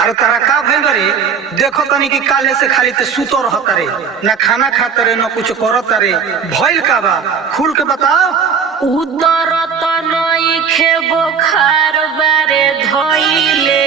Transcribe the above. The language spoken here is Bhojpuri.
अरे तारा का भइल रे? देखो तनी कि काले से खाली ते सुतर रहता रे, ना खाना खाता रे, ना कुछ करता रे। भइल का बा? खुल के बताओ। उदरत नइखे बुखार बारे धइले